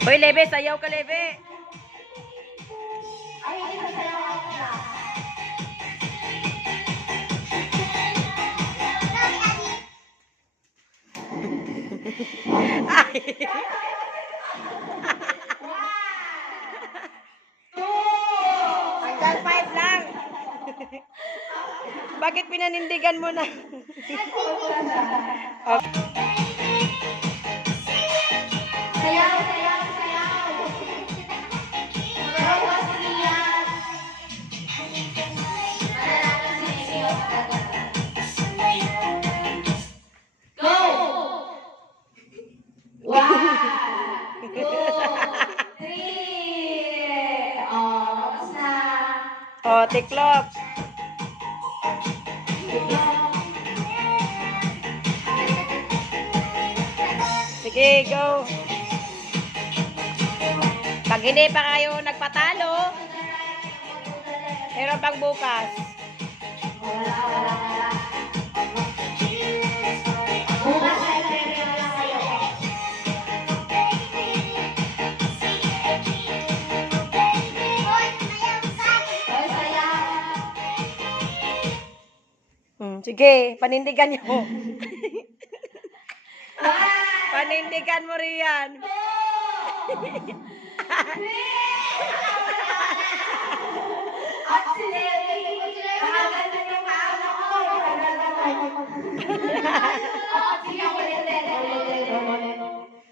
Hoy, Lebe, sayaw ka, Lebe. Ay. Hanggang 5 lang. Bakit pinanindigan mo na? Okay. Sayaw, sayaw, sayaw. Bawas niya. Go! 1, 2, 3. Oh, tapos na. Oh, tiklop. Sige, go. Pag hindi pa kayo nagpatalo, meron pang bukas. Wala. Bukas ay nagre-review na kayo. Hoy, sayaw. Sige, panindigan niyo. Panindigan mo riyan. At si Levi, maganda yung kaano ko. Sige, ulit.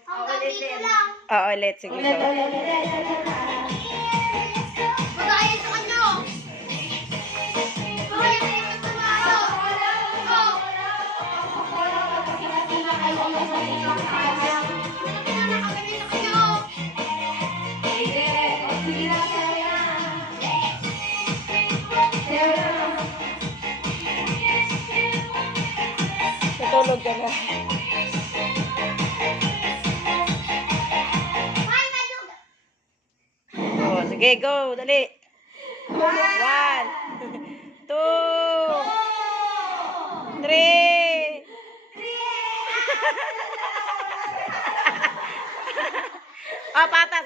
Hanggang dito lang. Oo, ulit. Sige, go. Magayon sa kanyo. Magayon sa kanyo. Go. Tutulog ka na. Oh, sige, go. Dali. 1, 2, 3. Oh, patas.